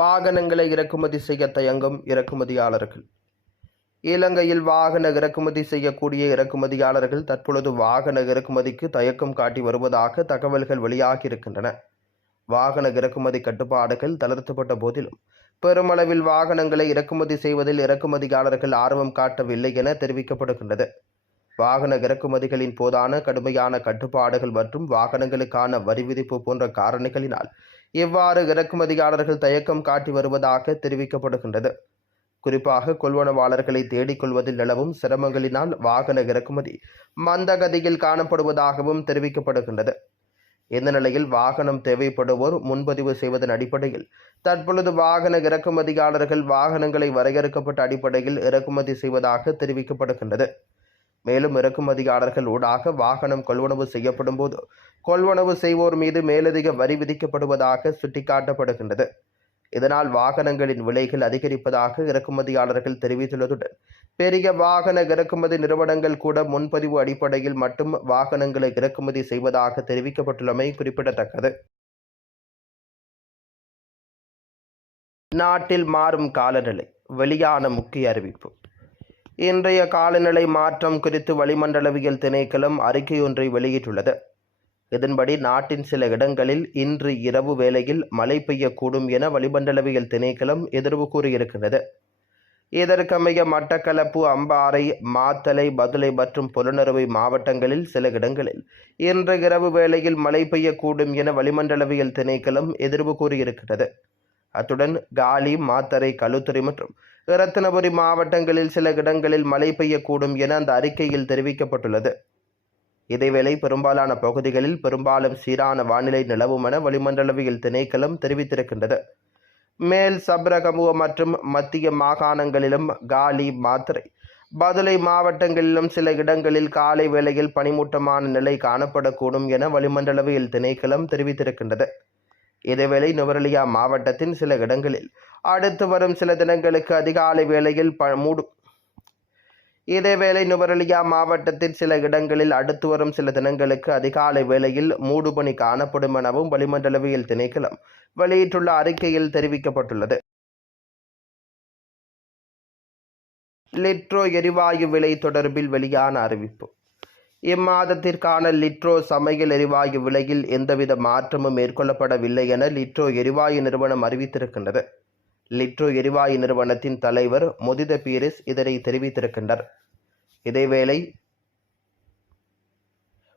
வாகனங்களை இறக்குமதி செய்ய தயங்கும் இறக்குமதியாளர்கள். இலங்கையில் வாகன இறக்குமதி செய்யக்கூடிய இறக்குமதியாளர்கள் தற்பொழுது வாகன இறக்குமதிக்கு தயக்கம் காட்டி வருவதாக தகவல்கள் வெளியாகியிருக்கின்றன. வாகன இறக்குமதி கட்டுப்பாடுகள் தளர்த்தப்பட்ட போதிலும் பெருமளவில் வாகனங்களை இறக்குமதி செய்வதில் இறக்குமதியாளர்கள் ஆர்வம் காட்டவில்லை என தெரிவிக்கப்படுகின்றது. வாகன இறக்குமதிகளின் போதான கடுமையான கட்டுப்பாடுகள் மற்றும் வாகனங்களுக்கான வரி விதிப்பு போன்ற காரணிகளினால் இவ்வாறு இறக்குமதியாளர்கள் தயக்கம் காட்டி வருவதாக தெரிவிக்கப்படுகின்றது. குறிப்பாக கொள்வனவாளர்களை தேடிக் கொள்வதில் நிலவும் சிரமங்களினால் வாகன இறக்குமதி மந்தகதியில் காணப்படுவதாகவும் தெரிவிக்கப்படுகின்றது. இந்த நிலையில் வாகனம் தேவைப்படுவோர் முன்பதிவு செய்வதன் அடிப்படையில் தற்பொழுது வாகன இறக்குமதியாளர்கள் வாகனங்களை வரையறுக்கப்பட்ட அடிப்படையில் இறக்குமதி செய்வதாக தெரிவிக்கப்படுகின்றது. மேலும் இறக்குமதியாளர்கள் ஊடாக வாகனம் கொள்வனவு செய்யப்படும் போது கொள்வனவு செய்வோர் மீது மேலதிக வரி விதிக்கப்படுவதாக சுட்டிக்காட்டப்படுகின்றது. இதனால் வாகனங்களின் விலைகள் அதிகரிப்பதாக இறக்குமதியாளர்கள் தெரிவித்துள்ளதுடன் பெரிய வாகன இறக்குமதி நிறுவனங்கள் கூட முன்பதிவு அடிப்படையில் மட்டும் வாகனங்களை இறக்குமதி செய்வதாக தெரிவிக்கப்பட்டுள்ளமை குறிப்பிடத்தக்கது. நாட்டில் மாறும் காலநிலை வெளியான முக்கிய அறிவிப்பு. இன்றைய காலநிலை மாற்றம் குறித்து வளிமண்டலவியல் திணைக்களம் அறிக்கையொன்றை வெளியிட்டுள்ளது. இதன்படி நாட்டின் சில இடங்களில் இன்று இரவு வேளையில் மழை பெய்யக்கூடும் என வளிமண்டலவியல் திணைக்களம் எதிர்வு கூறியிருக்கிறது இதற்கமைய மட்டக்களப்பு அம்பாறை மாத்தலை பதுளை மற்றும் புலனறுவை மாவட்டங்களில் சில இடங்களில் இன்று இரவு வேளையில் மழை பெய்யக்கூடும் என வளிமண்டலவியல் திணைக்களம் எதிர்வு கூறியிருக்கிறது அத்துடன் காலி மாத்தறை களுத்துறை மற்றும் ரத்னபுரி மாவட்டங்களில் சில இடங்களில் மழை பெய்யக்கூடும் என அந்த அறிக்கையில் தெரிவிக்கப்பட்டுள்ளது. இதேவேளை பெரும்பாலான பகுதிகளில் பெரும்பாலும் சீரான வானிலை நிலவும் என வளிமண்டலவியல் திணைக்களம் தெரிவித்திருக்கின்றது. மேல் சப்ரகமுக மற்றும் மத்திய மாகாணங்களிலும் காலி மாத்திரை பதுளை மாவட்டங்களிலும் சில இடங்களில் காலை வேளையில் பனிமூட்டமான நிலை காணப்படக்கூடும் என வளிமண்டலவியல் திணைக்களம் தெரிவித்திருக்கின்றது. இதேவேளை நுவரெலியா மாவட்டத்தின் சில இடங்களில் அடுத்து வரும் சில தினங்களுக்கு அதிகாலை வேளையில் ப மூடு. இதேவேளை நுவரெலியா மாவட்டத்தின் சில இடங்களில் அடுத்து வரும் சில தினங்களுக்கு அதிகாலை வேளையில் மூடுபனி காணப்படும் எனவும் வளிமண்டலவியல் திணைக்களம் வெளியிட்டுள்ள அறிக்கையில் தெரிவிக்கப்பட்டுள்ளது. லிட்ரோ எரிவாயு விலை தொடர்பில் வெளியான அறிவிப்பு. இம்மாதத்திற்கான லிட்ரோ சமையல் எரிவாயு விலையில் எந்தவித மாற்றமும் மேற்கொள்ளப்படவில்லை என லிட்ரோ எரிவாயு நிறுவனம் அறிவித்திருக்கின்றது. லிட்ரோ எரிவாயு நிறுவனத்தின் தலைவர் முதித பீரிஸ் இதனை தெரிவித்திருக்கின்றார். இதேவேளை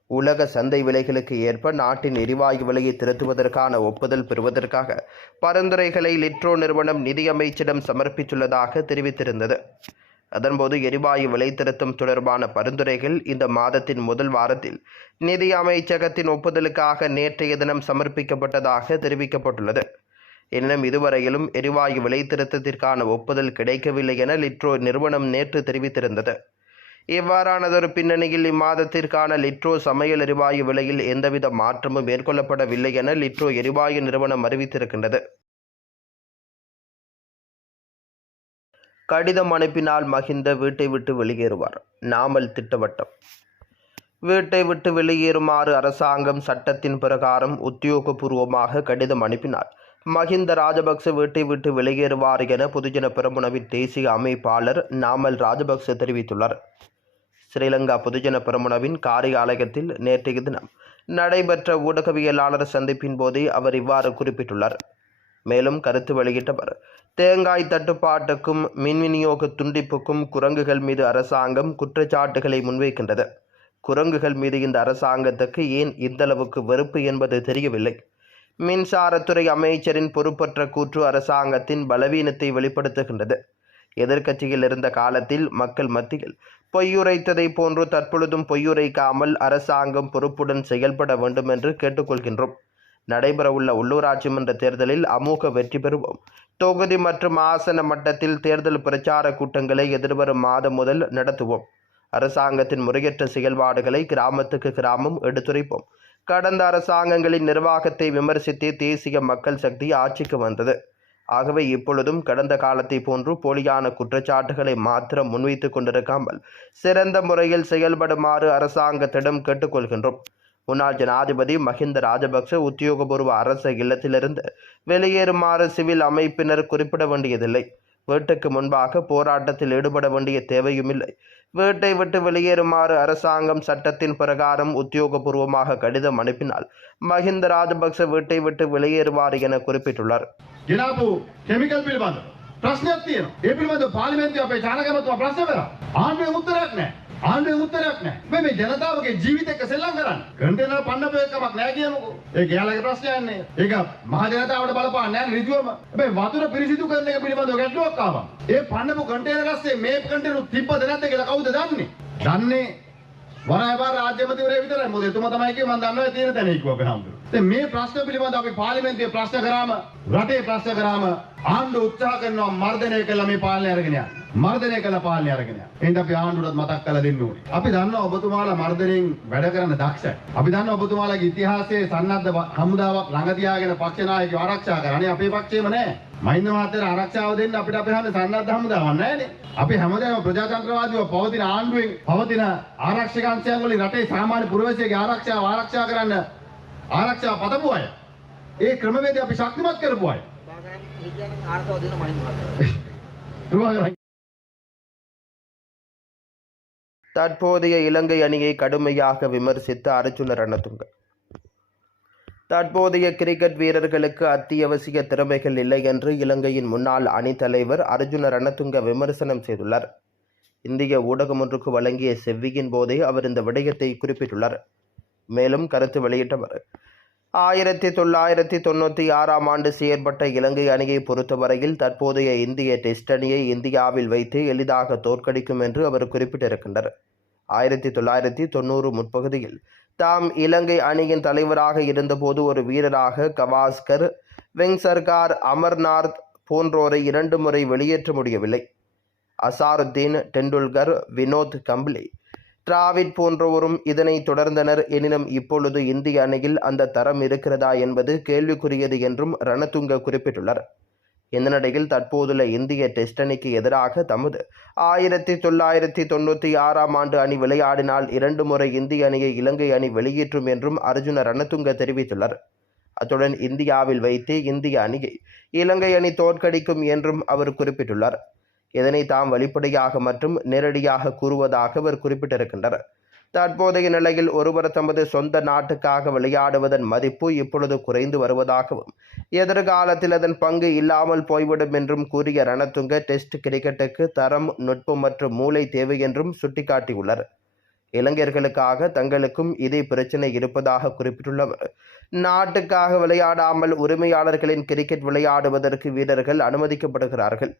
உலக சந்தை விலைகளுக்கு ஏற்ப நாட்டின் எரிவாயு விலையை திருத்துவதற்கான ஒப்புதல் பெறுவதற்காக பரிந்துரைகளை லிட்ரோ நிறுவனம் நிதியமைச்சிடம் சமர்ப்பித்துள்ளதாக தெரிவித்திருந்தது. அதன்போது எரிவாயு விலை திருத்தம் தொடர்பான பரிந்துரைகள் இந்த மாதத்தின் முதல் வாரத்தில் நிதி அமைச்சகத்தின் ஒப்புதலுக்காக நேற்றைய தினம் சமர்ப்பிக்கப்பட்டதாக தெரிவிக்கப்பட்டுள்ளது. எனினும் இதுவரையிலும் எரிவாயு விலை திருத்தத்திற்கான ஒப்புதல் கிடைக்கவில்லை என லிட்ரோ நிறுவனம் நேற்று தெரிவித்திருந்தது. இவ்வாறானதொரு பின்னணியில் இம்மாதத்திற்கான லிட்ரோ சமையல் எரிவாயு விலையில் எந்தவித மாற்றமும் மேற்கொள்ளப்படவில்லை என லிட்ரோ எரிவாயு நிறுவனம் அறிவித்திருக்கின்றது. கடிதம் அனுப்பினால் மகிந்த வீட்டை விட்டு வெளியேறுவார். நாமல் திட்டவட்டம். வீட்டை விட்டு வெளியேறுமாறு அரசாங்கம் சட்டத்தின் பிரகாரம் உத்தியோகபூர்வமாக கடிதம் அனுப்பினார். மஹிந்த ராஜபக்ச வீட்டை விட்டு வெளியேறுவார் என பொதுஜன பெரமுனவின் தேசிய அமைப்பாளர் நாமல் ராஜபக்ச தெரிவித்துள்ளார். ஸ்ரீலங்கா பொதுஜன பெரமுனவின் காரியாலயத்தில் நேற்றைய தினம் நடைபெற்ற ஊடகவியலாளர் சந்திப்பின் போதே அவர் இவ்வாறு குறிப்பிட்டுள்ளார். மேலும் கருத்து வெளியிட்டவர் தேங்காய் தட்டுப்பாட்டுக்கும் மின் விநியோக துண்டிப்புக்கும் குரங்குகள் மீது அரசாங்கம் குற்றச்சாட்டுகளை முன்வைக்கின்றது. குரங்குகள் மீது இந்த அரசாங்கத்துக்கு ஏன் இந்தளவுக்கு வெறுப்பு என்பது தெரியவில்லை. மின்சாரத்துறை அமைச்சரின் பொறுப்பற்ற கூற்று அரசாங்கத்தின் பலவீனத்தை வெளிப்படுத்துகின்றது. எதிர்க்கட்சியில் இருந்த காலத்தில் மக்கள் மத்தியில் பொய்யுரைத்ததை போன்று தற்பொழுதும் பொய்யுரைக்காமல் அரசாங்கம் பொறுப்புடன் செயல்பட வேண்டும் என்று கேட்டுக்கொள்கின்றோம். நடைபெறவுள்ள உள்ளூராட்சி மன்ற தேர்தலில் அமோக வெற்றி பெறுவோம். தொகுதி மற்றும் ஆசன மட்டத்தில் தேர்தல் பிரச்சார கூட்டங்களை எதிர்வரும் மாதம் முதல் நடத்துவோம். அரசாங்கத்தின் முறையற்ற செயல்பாடுகளை கிராமத்துக்கு கிராமம் எடுத்துரைப்போம். கடந்த அரசாங்கங்களின் நிர்வாகத்தை விமர்சித்து தேசிய மக்கள் சக்தி ஆட்சிக்கு வந்தது. ஆகவே இப்பொழுதும் கடந்த காலத்தை போன்று போலியான குற்றச்சாட்டுகளை மாத்திரம் முன்வைத்துக் கொண்டிருக்காமல் சிறந்த முறையில் செயல்படுமாறு அரசாங்கத்திடம் கேட்டுக்கொள்கின்றோம். முன்னாள் ஜனாதிபதி மஹிந்த ராஜபக்ச உத்தியோகபூர்வ அரச இல்லத்திலிருந்து வெளியேறுமாறு சிவில் அமைப்பினர் குறிப்பிட வேண்டியதில்லை. வேட்டைக்கு முன்பாக போராட்டத்தில் ஈடுபட வேண்டிய தேவையும் இல்லை. வீட்டை விட்டு வெளியேறுமாறு அரசாங்கம் சட்டத்தின் பிரகாரம் உத்தியோகபூர்வமாக கடிதம் அனுப்பினால் மஹிந்த ராஜபக்ச வீட்டை விட்டு வெளியேறுவார் என குறிப்பிட்டுள்ளார். ආණ්ඩුවේ උත්තරයක් නැහැ. ආණ්ඩුවේ උත්තරයක් නැහැ. මේ මේ ජනතාවගේ ජීවිත එක්ක සෙල්ලම් කරන්නේ. කන්ටේනර් පන්නපු එකමක් නැහැ කියමුකෝ. ඒක එයාලගේ ප්‍රශ්නයක් නේ. ඒක මහ ජනතාවට බලපාන්නේ නැහැ ඍජුවම. හැබැයි වතුර පිරිසිදු කරන එක පිළිබඳව ගැටලුවක් ආවා. ඒ පන්නපු කන්ටේනර් ඇස්සේ මේ කන්ටේනර් තිබ්බද නැද්ද කියලා කවුද දන්නේ? දන්නේ වරායවා රාජ්‍යමතිවරයා විතරයි මොකද එතුමා තමයි කිව්වේ මම දන්නවා තියෙන තැන කිව්වා අපේ හම්බුනේ. දැන් මේ ප්‍රශ්න පිළිබඳව අපි පාර්ලිමේන්තුවේ ප්‍රශ්න කරාම රටේ ප්‍රශ්න කරාම ආණ්ඩුව උත්සාහ කරනවා මර්ධනය කළා මේ පාලනය අරගෙන යන්න. මර්ධනය කළ පාලනය අරගෙන යන්න. එහෙනම් අපි ආණ්ඩුවටත් මතක් කරලා දෙන්න ඕනේ. අපි දන්නවා ඔබතුමාලා මර්ධනයෙන් වැඩ කරන්න දක්ෂයි. අපි දන්නවා ඔබතුමාලාගේ ඉතිහාසයේ සන්නද්ධ හමුදාවක් ළඟ තියාගෙන පක්ෂ නායකයෝ ආරක්ෂා කරන්නේ අපේ පක්ෂේම නෑ. මහින්ද මහත්තයාට ආරක්ෂාව දෙන්න අපිට අපේ හැම සන්නද්ධ හමුදාවක් නෑනේ. අපි හැමදාම ප්‍රජාතන්ත්‍රවාදීව පවතින ආණ්ඩුවෙන් පවතින ආරක්ෂක අංශයන් වලින් රටේ සාමාන්‍ය පුරවැසියෙකුගේ ආරක්ෂාව ආරක්ෂා කරන්න ආරක්ෂාව පතපු අය. ඒ ක්‍රමවේදය අපි ශක්තිමත් කරපු අය. ආර්ථව දෙන මහින්ද මහත්තයා. தற்போதைய இலங்கை அணியை கடுமையாக விமர்சித்த அர்ஜுன ரணதுங்க தற்போதைய கிரிக்கெட் வீரர்களுக்கு அத்தியாவசிய திறமைகள் இல்லை என்று இலங்கையின் முன்னாள் அணித்தலைவர் அர்ஜுன ரணதுங்க விமர்சனம் செய்துள்ளார். இந்திய ஊடகம் ஒன்றுக்கு வழங்கிய செவ்வியின் போதே அவர் இந்த விடயத்தை குறிப்பிட்டுள்ளார். மேலும் கருத்து வெளியிட்டவர் ஆயிரத்தி தொள்ளாயிரத்தி தொண்ணூற்றி ஆறாம் ஆண்டு செயற்பட்ட இலங்கை அணியை பொறுத்தவரையில் தற்போதைய இந்திய டெஸ்ட் அணியை இந்தியாவில் வைத்து எளிதாக தோற்கடிக்கும் என்று அவர் குறிப்பிட்டிருக்கின்றார். ஆயிரத்தி தொள்ளாயிரத்தி தொண்ணூறு முற்பகுதியில் தாம் இலங்கை அணியின் தலைவராக இருந்தபோது ஒரு வீரராக கவாஸ்கர் வெங் சர்கார் அமர்நாத் போன்றோரை இரண்டு முறை வெளியேற்ற முடியவில்லை. அசாருத்தீன் டெண்டுல்கர் வினோத் கம்ப்ளி டிராவிட் போன்றோரும் இதனை தொடர்ந்தனர். எனினும் இப்பொழுது இந்திய அணியில் அந்த தரம் இருக்கிறதா என்பது கேள்விக்குரியது என்றும் ரணதுங்க குறிப்பிட்டுள்ளார். இந்த நிலையில் தற்போதுள்ள இந்திய டெஸ்ட் அணிக்கு எதிராக தமது ஆயிரத்தி தொள்ளாயிரத்தி தொண்ணூற்றி ஆறாம் ஆண்டு அணி விளையாடினால் இரண்டு முறை இந்திய அணியை இலங்கை அணி வெளியேற்றும் என்றும் அர்ஜுன ரணதுங்க தெரிவித்துள்ளார். அத்துடன் இந்தியாவில் வைத்து இந்திய அணியை இலங்கை அணி தோற்கடிக்கும் என்றும் அவர் குறிப்பிட்டுள்ளார். இதனை தாம் வெளிப்படையாக மற்றும் நேரடியாக கூறுவதாக அவர் குறிப்பிட்டிருக்கின்றார் தற்போதைய நிலையில் ஒருவர் தமது சொந்த நாட்டுக்காக விளையாடுவதன் மதிப்பு இப்பொழுது குறைந்து வருவதாகவும் எதிர்காலத்தில் அதன் பங்கு இல்லாமல் போய்விடும் என்றும் கூறிய ரணத்துங்க டெஸ்ட் கிரிக்கெட்டுக்கு தரம் நுட்பம் மற்றும் மூளை தேவை என்றும் சுட்டிக்காட்டியுள்ளார். இளைஞர்களுக்காக தங்களுக்கும் இதே பிரச்சனை இருப்பதாக குறிப்பிட்டுள்ளவர். நாட்டுக்காக விளையாடாமல் உரிமையாளர்களின் கிரிக்கெட் விளையாடுவதற்கு வீரர்கள் அனுமதிக்கப்படுகிறார்கள்.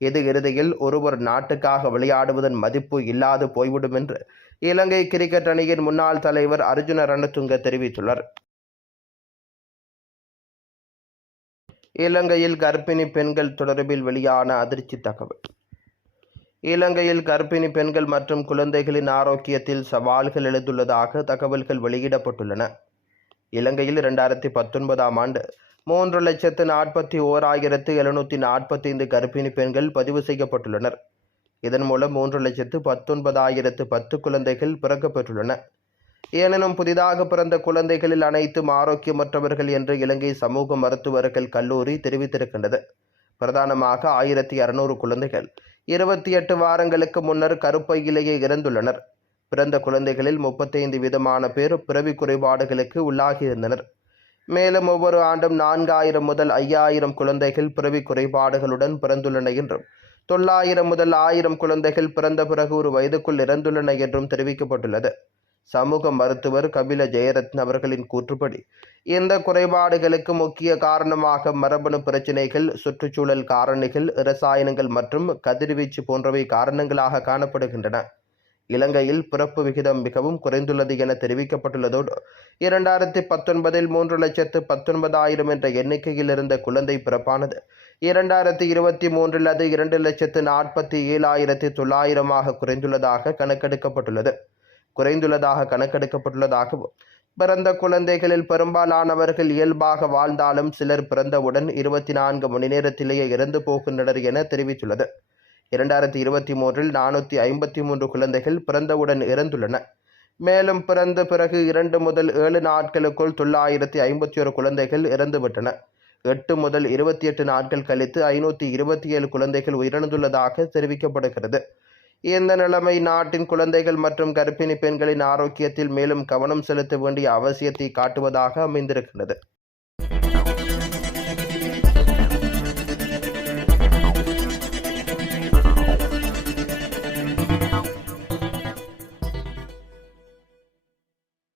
இது இறுதியில் ஒருவர் நாட்டுக்காக விளையாடுவதன் மதிப்பு இல்லாது போய்விடும் என்று இலங்கை கிரிக்கெட் அணியின் முன்னாள் தலைவர் அர்ஜுன ரணதுங்க தெரிவித்துள்ளார். இலங்கையில் கர்ப்பிணி பெண்கள் தொடர்பில் வெளியான அதிர்ச்சி தகவல். இலங்கையில் கர்ப்பிணி பெண்கள் மற்றும் குழந்தைகளின் ஆரோக்கியத்தில் சவால்கள் எழுந்துள்ளதாக தகவல்கள் வெளியிடப்பட்டுள்ளன. இலங்கையில் இரண்டாயிரத்தி பத்தொன்பதாம் ஆண்டு மூன்று லட்சத்து நாற்பத்தி ஓராயிரத்து எழுநூற்றி நாற்பத்தைந்து கர்ப்பிணி பெண்கள் பதிவு செய்யப்பட்டுள்ளனர். இதன் மூலம் மூன்று லட்சத்து பத்தொன்பதாயிரத்து பத்து குழந்தைகள் பிறக்கப்பெற்றுள்ளன எனினும் புதிதாக பிறந்த குழந்தைகளில் அனைத்தும் ஆரோக்கியமற்றவர்கள் என்று இலங்கை சமூக மருத்துவர்கள் கல்லூரி தெரிவித்திருக்கின்றது. பிரதானமாக ஆயிரத்தி அறுநூறு குழந்தைகள். இருபத்தி எட்டு வாரங்களுக்கு முன்னர் கருப்பையிலேயே இறந்துள்ளனர். பிறந்த குழந்தைகளில் முப்பத்தைந்து விதமான பேர் பிறவி குறைபாடுகளுக்கு உள்ளாகியிருந்தனர். மேலும் ஒவ்வொரு ஆண்டும் நான்காயிரம் முதல் ஐயாயிரம் குழந்தைகள் பிறவி குறைபாடுகளுடன் பிறந்துள்ளன என்றும் தொள்ளாயிரம் முதல் ஆயிரம் குழந்தைகள் பிறந்த பிறகு ஒரு வயதுக்குள் இறந்துள்ளன என்றும் தெரிவிக்கப்பட்டுள்ளது. சமூக மருத்துவர் கபில ஜெயரத்ன அவர்களின் கூற்றுப்படி இந்த குறைபாடுகளுக்கு முக்கிய காரணமாக மரபணு பிரச்சினைகள் சுற்றுச்சூழல் காரணிகள் இரசாயனங்கள் மற்றும் கதிர்வீச்சு போன்றவை காரணங்களாக காணப்படுகின்றன. இலங்கையில் பிறப்பு விகிதம் மிகவும் குறைந்துள்ளது என தெரிவிக்கப்பட்டுள்ளதோடு இரண்டாயிரத்தி பத்தொன்பதில் மூன்று லட்சத்து பத்தொன்பதாயிரம் என்ற எண்ணிக்கையில் இருந்த குழந்தை பிறப்பானது. இரண்டாயிரத்தி இருபத்தி மூன்றில் அது இரண்டு லட்சத்து நாற்பத்தி ஏழாயிரத்தி தொள்ளாயிரமாக குறைந்துள்ளதாக கணக்கெடுக்கப்பட்டுள்ளது. குறைந்துள்ளதாக கணக்கெடுக்கப்பட்டுள்ளதாகவும் பிறந்த குழந்தைகளில் பெரும்பாலானவர்கள் இயல்பாக வாழ்ந்தாலும் சிலர் பிறந்தவுடன் இருபத்தி நான்கு மணி நேரத்திலேயே இறந்து போகின்றனர் என தெரிவித்துள்ளது. இரண்டாயிரத்தி இருபத்தி மூன்றில் நானூற்றி ஐம்பத்தி மூன்று குழந்தைகள் பிறந்தவுடன் இறந்துள்ளன. மேலும் பிறந்த பிறகு இரண்டு முதல் ஏழு நாட்களுக்குள் தொள்ளாயிரத்தி ஐம்பத்தி ஒரு குழந்தைகள் இறந்துவிட்டன. எட்டு முதல் இருபத்தி எட்டு நாட்கள் கழித்து ஐநூற்றி இருபத்தி ஏழு குழந்தைகள் உயிரிழந்துள்ளதாக தெரிவிக்கப்படுகிறது. இந்த நிலைமை நாட்டின் குழந்தைகள் மற்றும் கர்ப்பிணி பெண்களின் ஆரோக்கியத்தில் மேலும் கவனம் செலுத்த வேண்டிய அவசியத்தை காட்டுவதாக அமைந்திருக்கிறது